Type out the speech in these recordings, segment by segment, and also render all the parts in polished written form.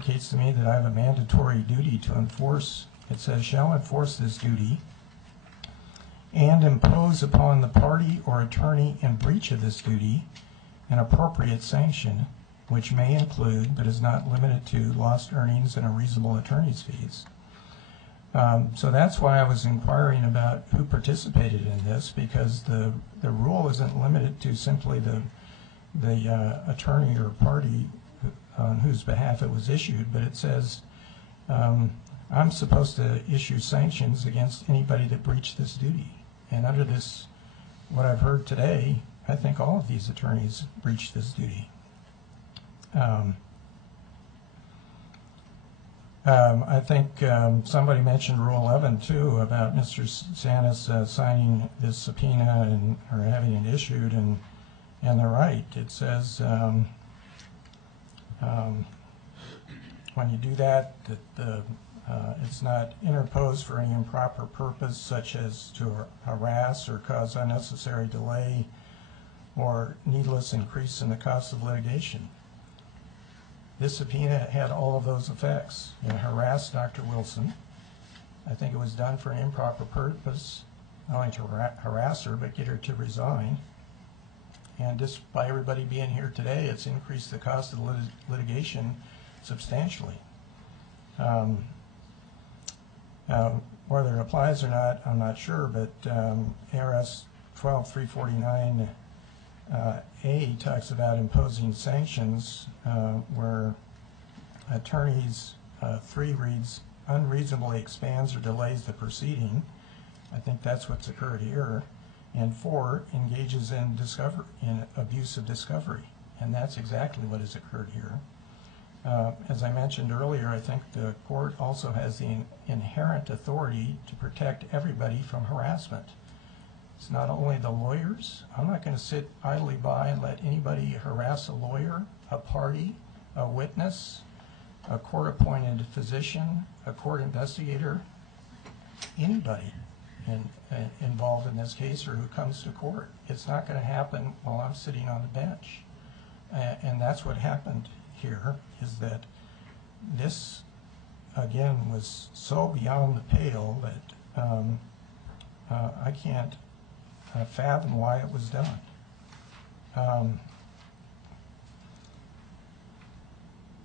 indicates to me that I have a mandatory duty to enforce. It says, shall enforce this duty and impose upon the party or attorney in breach of this duty an appropriate sanction, which may include, but is not limited to, lost earnings and unreasonable attorney's fees. So that's why I was inquiring about who participated in this, because the rule isn't limited to simply the attorney or party on whose behalf it was issued, but it says I'm supposed to issue sanctions against anybody that breached this duty. And under this, what I've heard today, I think all of these attorneys breached this duty. I think somebody mentioned Rule 11 too, about Mr. Sanis signing this subpoena or having it issued, and they're right. It says when you do that, it's not interposed for any improper purpose, such as to harass or cause unnecessary delay or needless increase in the cost of litigation. This subpoena had all of those effects. It harassed Dr. Wilson. I think it was done for an improper purpose, not only to harass her, but get her to resign. And just by everybody being here today, it's increased the cost of litigation substantially. Whether it applies or not, I'm not sure, but ARS 12349A talks about imposing sanctions where attorneys, 3 reads, unreasonably expands or delays the proceeding. I think that's what's occurred here. And 4, engages in abuse of discovery. And that's exactly what has occurred here. As I mentioned earlier, I think the court also has the inherent authority to protect everybody from harassment. It's not only the lawyers. I'm not going to sit idly by and let anybody harass a lawyer, a party, a witness, a court-appointed physician, a court investigator, anybody involved in this case or who comes to court. It's not going to happen while I'm sitting on the bench. And that's what happened here, is that this, again, was so beyond the pale that I can't fathom why it was done.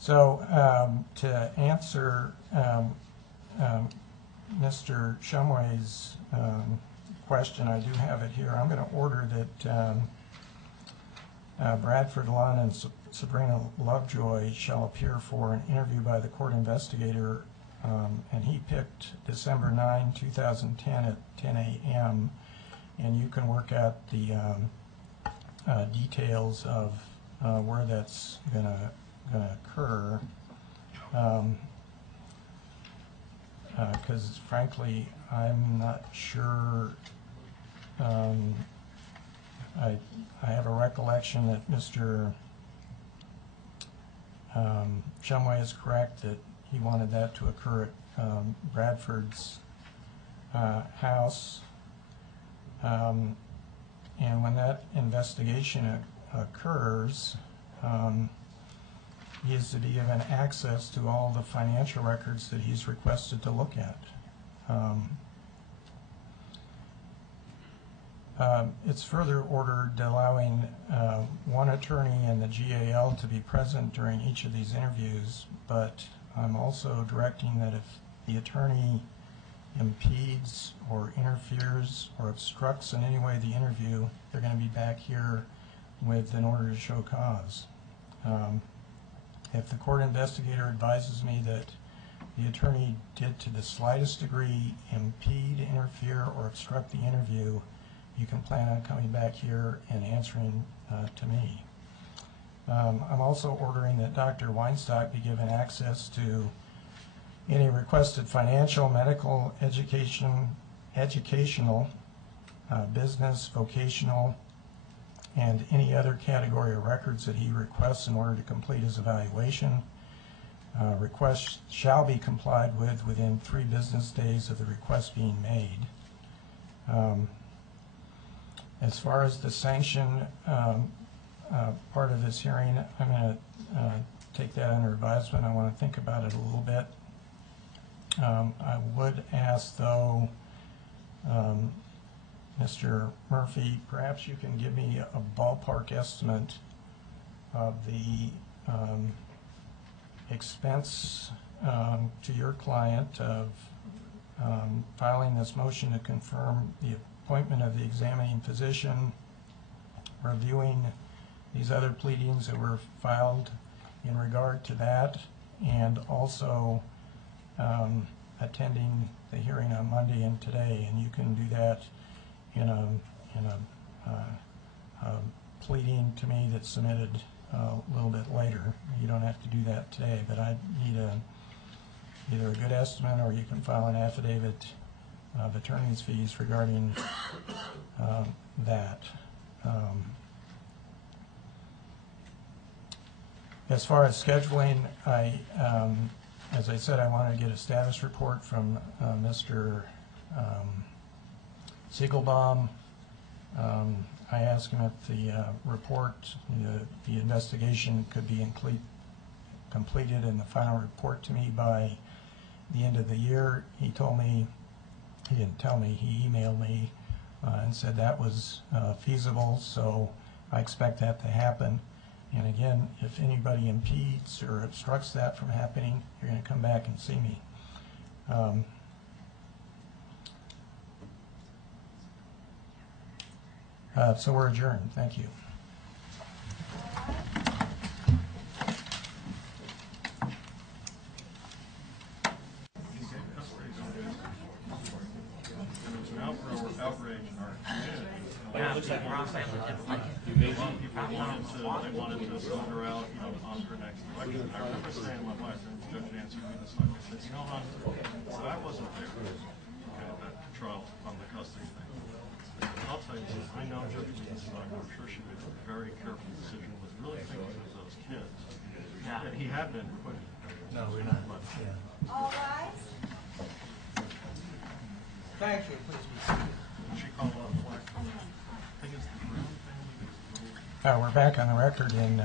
So to answer Mr. Shumway's question, I do have it here. I'm going to order that Bradford Lunn and Sabrina Lovejoy shall appear for an interview by the court investigator, and he picked December 9, 2010 at 10 a.m., and you can work out the details of where that's going to occur, because frankly I'm not sure. I have a recollection that Mr. Shumway is correct that he wanted that to occur at Bradford's house, and when that investigation occurs, he is to be given access to all the financial records that he's requested to look at. It's further ordered allowing one attorney and the GAL to be present during each of these interviews, but I'm also directing that if the attorney impedes or interferes or obstructs in any way the interview, they're going to be back here with an order to show cause. If the court investigator advises me that the attorney did to the slightest degree impede, interfere, or obstruct the interview, you can plan on coming back here and answering to me. I'm also ordering that Dr. Weinstock be given access to any requested financial, medical, educational, business, vocational, and any other category of records that he requests in order to complete his evaluation. Requests shall be complied with within 3 business days of the request being made. As far as the sanction part of this hearing, I'm going to take that under advisement. I want to think about it a little bit. I would ask, though, Mr. Murphy, perhaps you can give me a ballpark estimate of the expense to your client of filing this motion to confirm the appointment of the examining physician, reviewing these other pleadings that were filed in regard to that, and also attending the hearing on Monday and today. And you can do that in a pleading to me that's submitted a little bit later. You don't have to do that today, but I need either a good estimate, or you can file an affidavit of attorney's fees regarding that. As far as scheduling, as I said, I want to get a status report from Mr. Siegelbaum. I asked him if the report, the investigation could be completed and the final report to me by the end of the year. He told me, he didn't tell me, he emailed me and said that was feasible, so I expect that to happen. And again, if anybody impedes or obstructs that from happening, you're going to come back and see me. So we're adjourned. Thank you. Outrage in our community. Yeah, it looks like Ron family didn't like it. They wanted to send her out, on her next election. I remember saying to my wife, and Judge Nancy read this stuff, I said, hon, so I wasn't there, that trial on the custody thing. I'll tell you this, I know Judge Nancy, I'm sure she made a very careful decision, was really thinking of those kids. Yeah. And he had been acquitted. No, we're not. Yeah. All rise. Thank you. Please be seated. She called out the flag. I think it's the Brown family. We're back on the record in,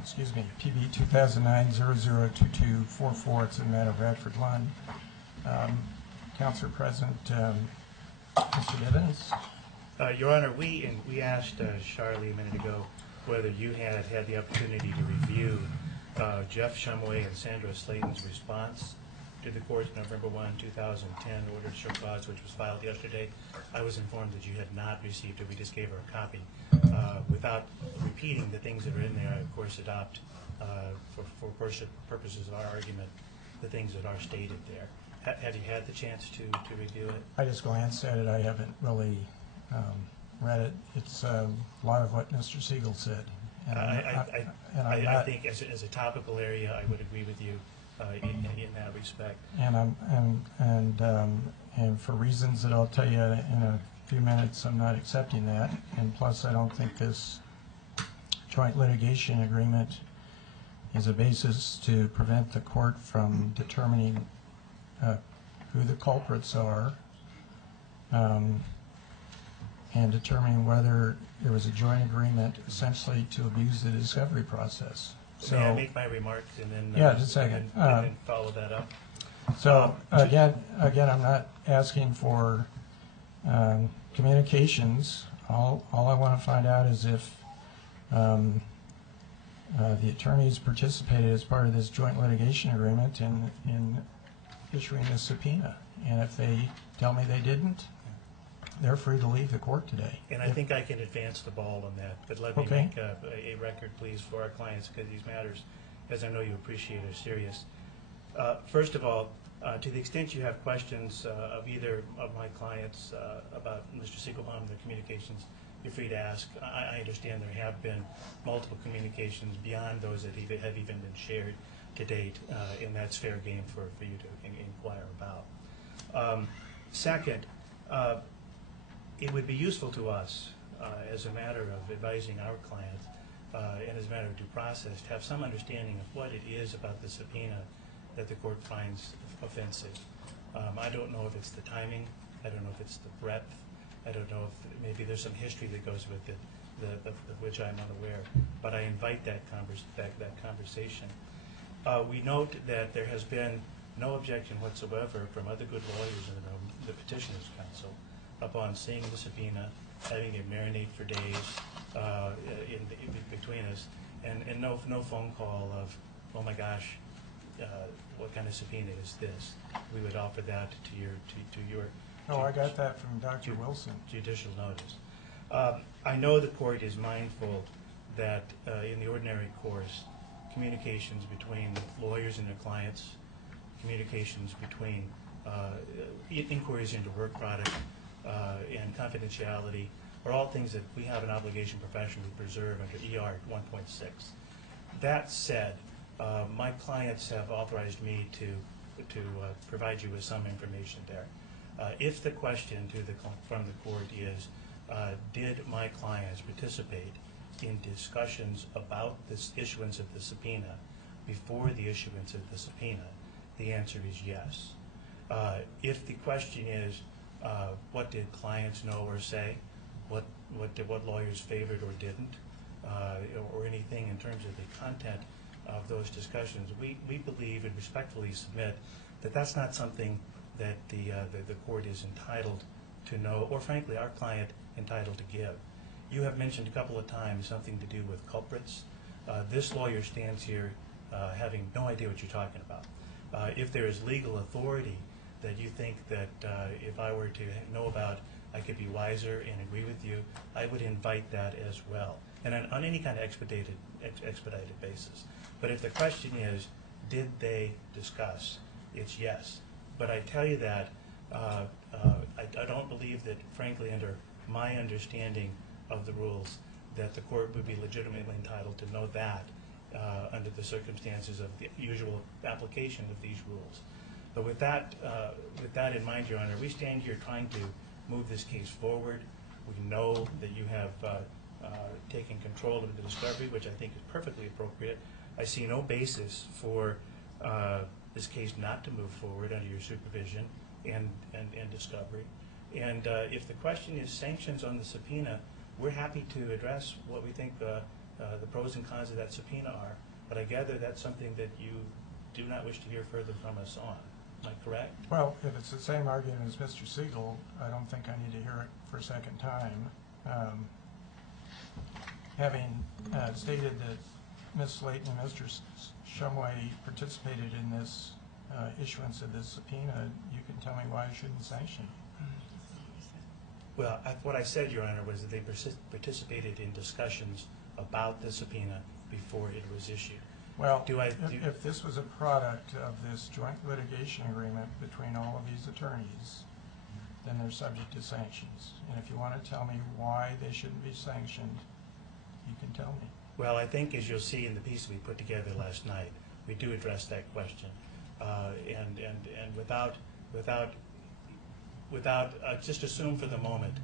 excuse me, PB 2009-002244. It's in the matter of Radford Lund. Councilor President, Mr. Evans. Your Honor, we asked Charlie a minute ago whether you had had the opportunity to review Jeff Shumway and Sandra Slayton's response to the court's November 1, 2010 order to show cause, which was filed yesterday. I was informed that you had not received it. We just gave her a copy. Without repeating the things that are in there, I, of course, adopt, for purposes of our argument, the things that are stated there. Have you had the chance to review it? I just glanced at it. I haven't really read it. It's a lot of what Mr. Siegel said. And I think as a topical area, I would agree with you in that respect. And for reasons that I'll tell you in a few minutes, I'm not accepting that. And plus, I don't think this joint litigation agreement is a basis to prevent the court from determining who the culprits are and determining whether there was a joint agreement essentially to abuse the discovery process. So, may I make my remarks and then yeah, just a second. And then follow that up? So again, I'm not asking for communications. All I want to find out is if the attorneys participated as part of this joint litigation agreement in issuing this subpoena. And if they tell me they didn't, they're free to leave the court today. And I think I can advance the ball on that, but let me make a record, please, for our clients, because these matters, as I know you appreciate, are serious. First of all, to the extent you have questions of either of my clients about Mr. Siegelbaum and the communications, you're free to ask. I understand there have been multiple communications beyond those that have even been shared to date, and that's fair game for you to inquire about. Second, it would be useful to us as a matter of advising our clients and as a matter of due process to have some understanding of what it is about the subpoena that the court finds offensive. I don't know if it's the timing. I don't know if it's the breadth. I don't know if maybe there's some history that goes with it. of which I'm unaware. But I invite that conversation. We note that there has been no objection whatsoever from other good lawyers in the Petitioners Council upon seeing the subpoena, having it marinate for days between us, and no phone call of, oh my gosh, what kind of subpoena is this? We would offer that to your Oh, I got that from Dr. Wilson. Judicial notice. I know the court is mindful that in the ordinary course, communications between lawyers and their clients, communications between inquiries into work product and confidentiality are all things that we have an obligation professionally to preserve under ER 1.6. That said, my clients have authorized me to provide you with some information there. If the question from the court is, did my clients participate in discussions about this issuance of the subpoena before the issuance of the subpoena, the answer is yes. If the question is, what did clients know or say, what lawyers favored or didn't, or anything in terms of the content of those discussions, we believe and respectfully submit that that's not something that the court is entitled to know, or frankly our client entitled to give. You have mentioned a couple of times something to do with culprits. This lawyer stands here having no idea what you're talking about. If there is legal authority that you think that if I were to know about, I could be wiser and agree with you, I would invite that as well, and on any kind of expedited basis. But if the question is, did they discuss, it's yes. But I tell you that I don't believe that, frankly, under my understanding of the rules, that the court would be legitimately entitled to know that under the circumstances of the usual application of these rules. But with that in mind, Your Honor, we stand here trying to move this case forward. We know that you have taken control of the discovery, which I think is perfectly appropriate. I see no basis for this case not to move forward under your supervision and discovery. And if the question is sanctions on the subpoena, we're happy to address what we think the pros and cons of that subpoena are. But I gather that's something that you do not wish to hear further from us on. Am I correct? Well, if it's the same argument as Mr. Siegel, I don't think I need to hear it for a second time. Having stated that Ms. Slayton and Mr. Shumway participated in this issuance of this subpoena, you can tell me why I shouldn't sanction. Well, what I said, Your Honor, was that they participated in discussions about the subpoena before it was issued. Well, if this was a product of this joint litigation agreement between all of these attorneys, then they're subject to sanctions. And if you want to tell me why they shouldn't be sanctioned, you can tell me. Well, I think, as you'll see in the piece we put together last night, we do address that question. And without just assume for the moment,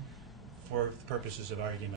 for the purposes of argument,